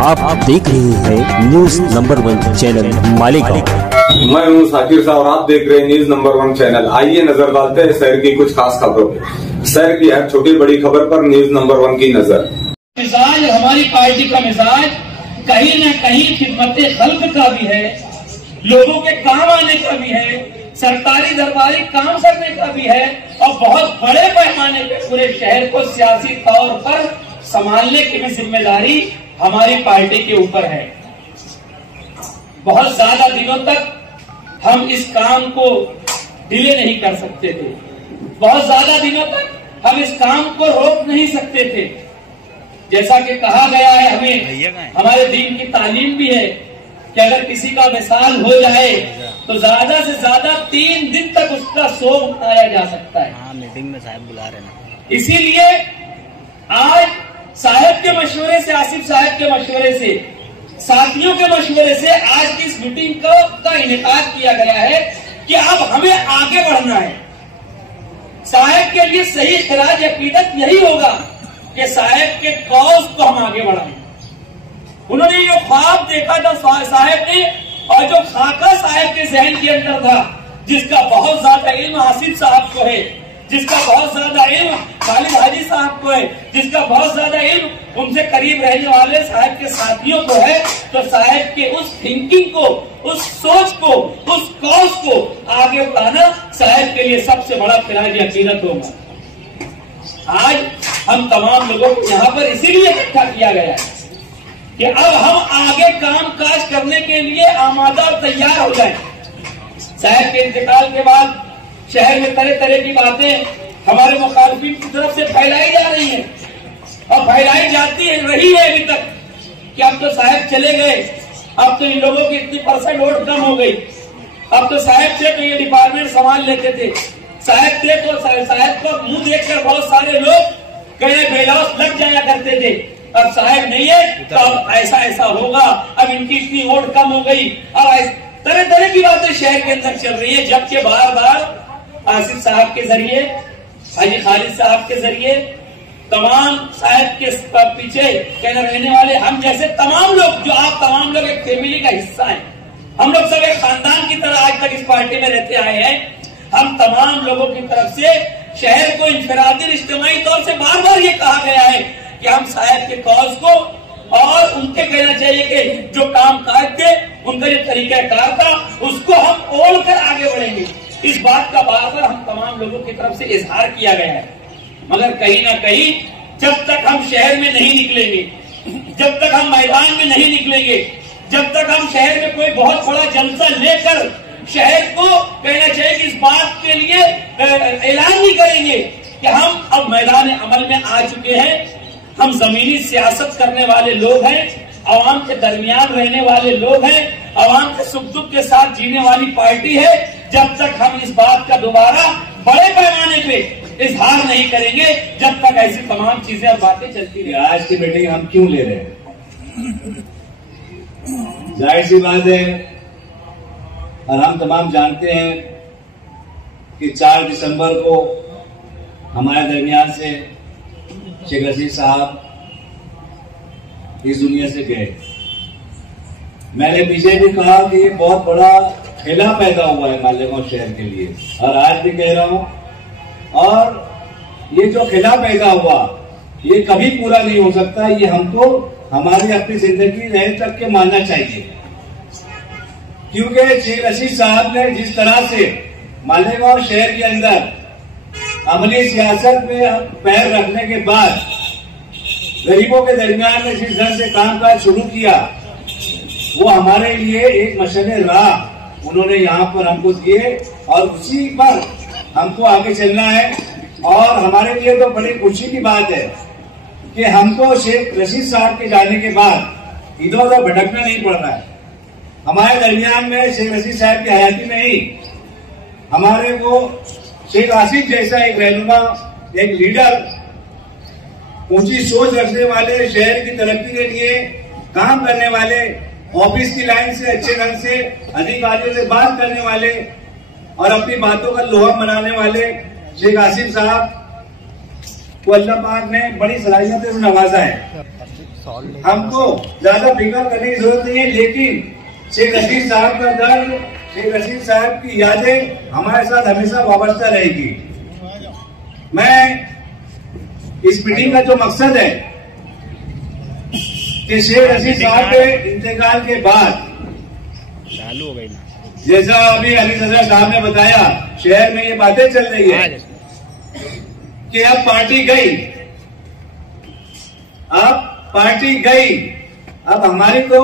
आप देख रहे हैं न्यूज नंबर 1 चैनल मालेगांव। मैं हूं साकिर साहब और आप देख रहे हैं न्यूज नंबर 1 चैनल। आइए नजर डालते हैं शहर की कुछ खास खबरों पे। शहर की हर छोटी बड़ी खबर पर न्यूज नंबर 1 की नजर। मिजाज हमारी पार्टी का मिजाज कहीं न कहीं खिदमत खल्क का भी है, लोगों के काम आने का भी है, सरकारी दरबारी काम करने का भी है और बहुत बड़े पैमाने पे पूरे शहर को सियासी तौर पर संभालने की भी जिम्मेदारी हमारी पार्टी के ऊपर है। बहुत ज्यादा दिनों तक हम इस काम को डिले नहीं कर सकते थे, बहुत ज्यादा दिनों तक हम इस काम को रोक नहीं सकते थे। जैसा कि कहा गया है, हमें हमारे दीन की तालीम भी है कि अगर किसी का विसाल हो जाए तो ज्यादा से ज्यादा 3 दिन तक उसका शोक मनाया जा सकता है। हाँ, मीटिंग में साहब बुला रहे ना, इसीलिए आज साहब के मशवरे से, आसिफ साहब के मशवरे से, साथियों के मशवरे से आज की इस मीटिंग का इनेकाद किया गया है कि अब हमें आगे बढ़ना है। साहब के लिए सही खिराज अकीदत यही होगा कि साहब के कौज को हम आगे बढ़ाएं। उन्होंने जो ख्वाब देखा था साहब ने और जो खाका साहब के जहन के अंदर था, जिसका बहुत ज्यादा इल्म आसिफ साहब को है, जिसका बहुत ज्यादा इल्म खालिद हाजी साहब को है, जिसका बहुत ज्यादा इल्म उनसे करीब रहने वाले साहब के साथियों को है, तो साहब के उस थिंकिंग को, उस सोच को, उस कौज को आगे बढ़ाना साहब के लिए सबसे बड़ा खिराज अकीदत होगा। आज हम तमाम लोगों को यहाँ पर इसीलिए इकट्ठा किया गया है कि अब हम आगे काम काज करने के लिए आमादा और तैयार हो जाएं। साहब के इंतकाल के बाद शहर में तरह तरह की बातें हमारे मुखालिफिन की तरफ से फैलाई जा रही हैं और फैलाई जाती है रही है अभी तक कि अब तो साहब चले गए, अब तो इन लोगों की इतनी % वोट कम हो गई, अब तो साहब थे तो ये डिपार्टमेंट संभाल लेते थे, साहब थे तो साहब को मुंह देखकर बहुत सारे लोग गए बेलौस लग जाया करते थे। अब साहब नहीं है तो अब ऐसा होगा, अब इनकी इतनी वोट कम हो गई, अब तरह तरह की बातें शहर के अंदर चल रही है। जबकि बार बार आसिफ साहब के जरिए, हाजी खालिद साहब के जरिए, तमाम साहब के पीछे कहने रहने वाले हम जैसे तमाम लोग, जो आप तमाम लोग एक फैमिली का हिस्सा हैं, हम लोग सब एक खानदान की तरह आज तक इस पार्टी में रहते आए हैं। हम तमाम लोगों की तरफ से शहर को इंफरादी इज्तिमाई तौर से बार बार ये कहा गया है कि हम साहब के कौज को और उनके कहना चाहिए कि जो काम काज थे, उनका जो तरीकाकार था, उसको हम ओढ़ कर आगे बढ़ेंगे। इस बात का बार बार हम तमाम लोगों की तरफ से इजहार किया गया है। मगर कहीं ना कहीं जब तक हम शहर में नहीं निकलेंगे, जब तक हम मैदान में नहीं निकलेंगे, जब तक हम शहर में कोई बहुत बड़ा जलसा लेकर शहर को कहना चाहिए कि इस बात के लिए ऐलान नहीं करेंगे कि हम अब मैदान अमल में आ चुके हैं, हम जमीनी सियासत करने वाले लोग हैं, आवाम के दरमियान रहने वाले लोग हैं, आवाम के सुख दुख के साथ जीने वाली पार्टी है, जब तक हम इस बात का दोबारा बड़े पैमाने पे इजहार नहीं करेंगे, जब तक ऐसी तमाम चीजें और बातें चलती रही। आज की मीटिंग हम क्यों ले रहे हैं? जाहिर सी बात है और हम तमाम जानते हैं कि 4 दिसंबर को हमारे दरमियान से शेख रशीद साहब इस दुनिया से गए। मैंने पीछे भी कहा कि ये बहुत बड़ा खिला पैदा हुआ है मालेगांव शहर के लिए, और आज भी कह रहा हूं, और ये जो खिला पैदा हुआ ये कभी पूरा नहीं हो सकता। ये हमको हमारी अपनी जिंदगी रहे तक के मानना चाहिए, क्योंकि शेख रशीद साहब ने जिस तरह से मालेगांव शहर के अंदर अमली सियासत में पैर रखने के बाद गरीबों के दरमियान में जिस ढंग से कामकाज शुरू किया, वो हमारे लिए एक मशले राह उन्होंने यहाँ पर हमको दिए और उसी पर हमको आगे चलना है। और हमारे लिए तो बड़ी खुशी की बात है कि हमको शेख रशीद साहब के जाने के बाद इधर उधर भटकना नहीं पड़ रहा है। हमारे दरमियान में शेख रशीद साहब की हयाती में ही हमारे वो शेख आसिफ जैसा एक रहनुमा, एक लीडर, ऊंची सोच रखने वाले, शहर की तरक्की के लिए काम करने वाले, ऑफिस की लाइन से अच्छे ढंग से अधिकारियों से बात करने वाले और अपनी बातों का लोहा मनाने वाले शेख आसिफ साहब को अल्लाह पाक ने बड़ी सलाहियत से नवाजा है। हमको ज्यादा फिक्र करने की जरूरत नहीं है, लेकिन शेख रशीद साहब का दर्द, शेख रशीद साहब की यादें हमारे साथ हमेशा वाबस्ता रहेगी। मैं इस मीटिंग का जो मकसद है कि शेख रशीद साहब के इंतकाल के बाद चालू हो गई ना, जैसा अभी अली सदर साहब ने बताया, शहर में ये बातें चल रही है कि अब पार्टी गई, अब हमारी तो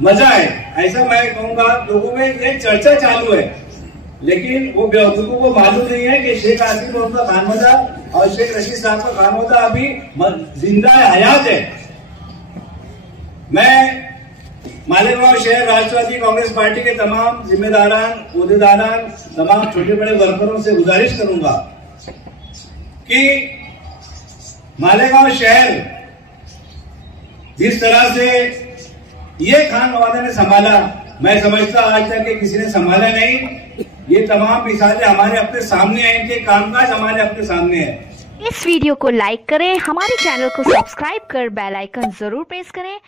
मजा है, ऐसा मैं कहूंगा। लोगों में एक चर्चा चालू है, लेकिन वो बेवकूफों को मालूम नहीं है कि शेख आसिफ और उनका खानमदा और शेख रशीद साहब का खानमदा अभी जिंदा है, हयात है। मैं मालेगांव शहर राष्ट्रवादी कांग्रेस पार्टी के तमाम जिम्मेदारान, ओहदेदारान, तमाम छोटे बड़े वर्करों से गुजारिश करूंगा कि मालेगांव शहर जिस तरह से ये खानवादा ने संभाला, मैं समझता आज तक कि किसी ने संभाला नहीं। ये तमाम मिसालें हमारे अपने सामने हैं, इनके कामकाज हमारे अपने सामने है। इस वीडियो को लाइक करें, हमारे चैनल को सब्सक्राइब कर बेल आइकन जरूर प्रेस करें।